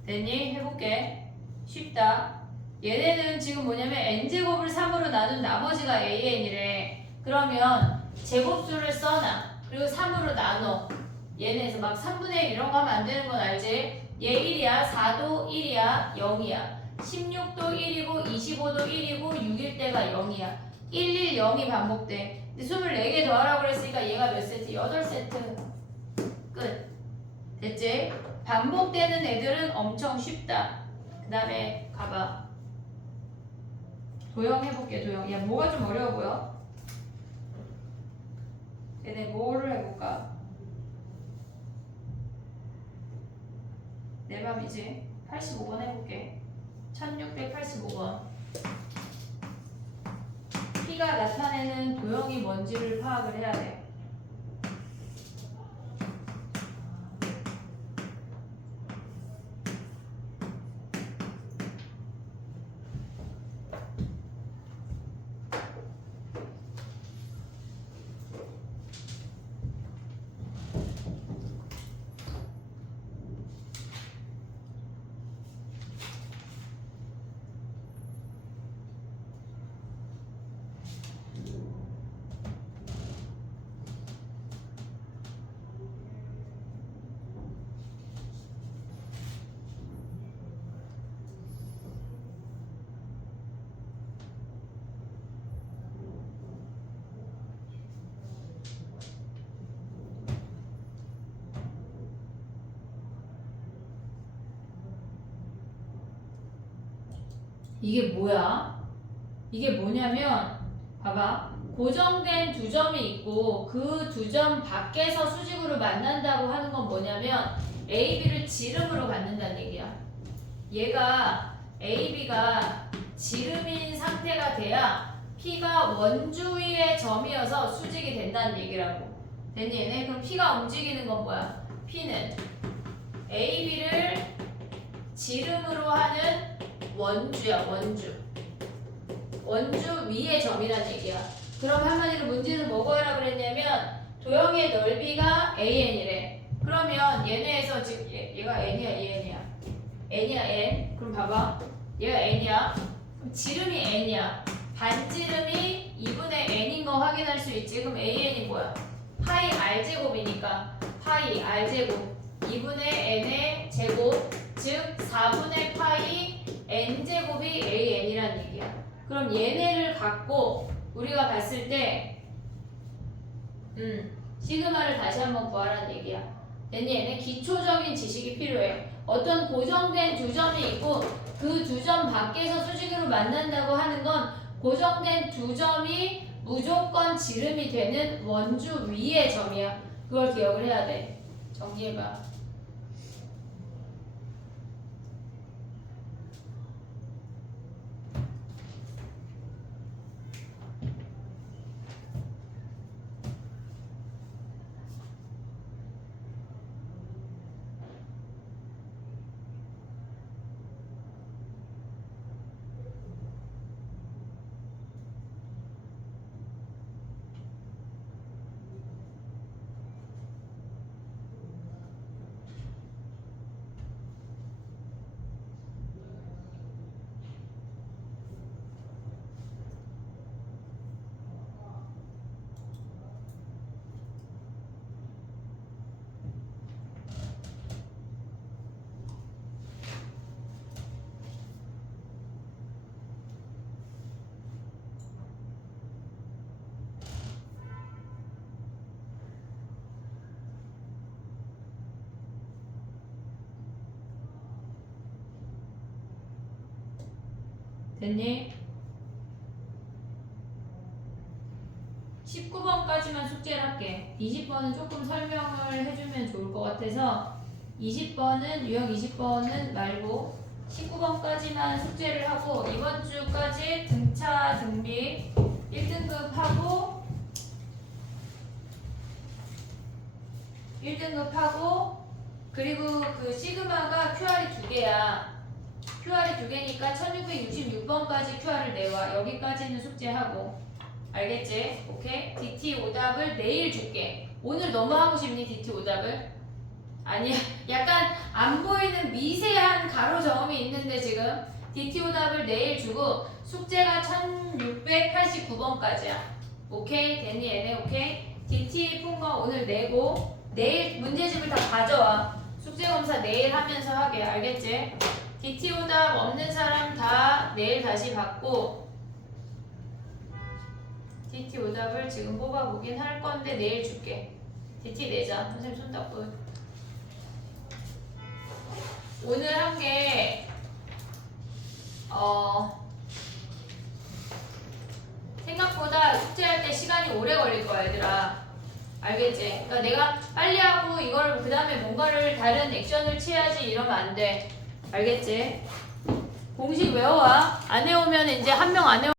됐니? 해볼게. 쉽다. 얘네는 지금 뭐냐면 n제곱을 3으로 나눈 나머지가 an이래. 그러면 제곱수를 써놔. 그리고 3으로 나눠. 얘네에서 막 3분의 1 이런 거 하면 안 되는 건 알지? 얘 1이야. 4도 1이야. 0이야. 16도 1이고 25도 1이고 6일 때가 0이야. 1, 1, 0이 반복돼. 근데 24개 더하라고 그랬으니까 얘가 몇 세트? 8세트. 끝. 됐지? 반복되는 애들은 엄청 쉽다. 그 다음에 가봐. 도형 해볼게. 도형. 야, 뭐가 좀 어려워 보여? 얘네 뭐를 해볼까? 내 맘이지. 85번 해볼게. 1685번. P가 나타내는 도형이 뭔지를 파악을 해야 돼. 이게 뭐야? 이게 뭐냐면 봐봐. 고정된 두 점이 있고 그 두 점 밖에서 수직으로 만난다고 하는 건 뭐냐면 AB를 지름으로 갖는다는 얘기야. 얘가 AB가 지름인 상태가 돼야 P가 원주위의 점이어서 수직이 된다는 얘기라고. 됐니 얘네? 그럼 P가 움직이는 건 뭐야? P는 AB를 지름으로 하는 원주야, 원주. 원주 위의 점이라는 얘기야. 그럼 한마디로 문제는 뭐고 해라 그랬냐면 도형의 넓이가 AN이래. 그러면 얘네에서 지금 얘가 N이야, EN이야? N이야, N. 그럼 봐봐. 얘가 N이야. 그럼 지름이 N이야. 반지름이 2분의 N인 거 확인할 수 있지. 그럼 AN이 뭐야? 파이 R제곱이니까 파이 R제곱 2분의 N의 제곱 즉 4분의 파이 N제곱이 AN이란 얘기야. 그럼 얘네를 갖고 우리가 봤을 때 시그마를 다시 한번 구하라는 얘기야. 됐니? 얘네 기초적인 지식이 필요해. 어떤 고정된 두 점이 있고 그 두 점 밖에서 수직으로 만난다고 하는 건 고정된 두 점이 무조건 지름이 되는 원주 위의 점이야. 그걸 기억을 해야 돼. 정리해봐. 됐니? 19번까지만 숙제를 할게. 20번은 조금 설명을 해주면 좋을 것 같아서 20번은 유형 20번은 말고 19번까지만 숙제를 하고 이번 주까지 등차 등비 1등급 하고 1등급 하고 그리고 그 시그마가 QR이 2개야. QR이 2개니까 1666번까지 QR을 내와. 여기까지는 숙제하고. 알겠지? 오케이? DT 오답을 내일 줄게. 오늘 너무 하고 싶니? DT 오답을? 아니야. 약간 안 보이는 미세한 가로 저음이 있는데 지금 DT 오답을 내일 주고 숙제가 1689번까지야. 오케이? 됐니 얘네? 오케이? DT 푼 거 오늘 내고 내일 문제집을 다 가져와. 숙제검사 내일 하면서 하게. 알겠지? DT 오답 없는 사람 다 내일 다시 받고 DT 오답을 지금 뽑아보긴 할 건데 내일 줄게. DT 내자. 선생님 손 닦고. 오늘 한 게 생각보다 숙제할 때 시간이 오래 걸릴 거야 얘들아. 알겠지? 그러니까 내가 빨리 하고 이걸 그 다음에 뭔가를 다른 액션을 취해야지 이러면 안 돼. 알겠지? 공식 외워와. 안 외우면 이제 한 명 안 외우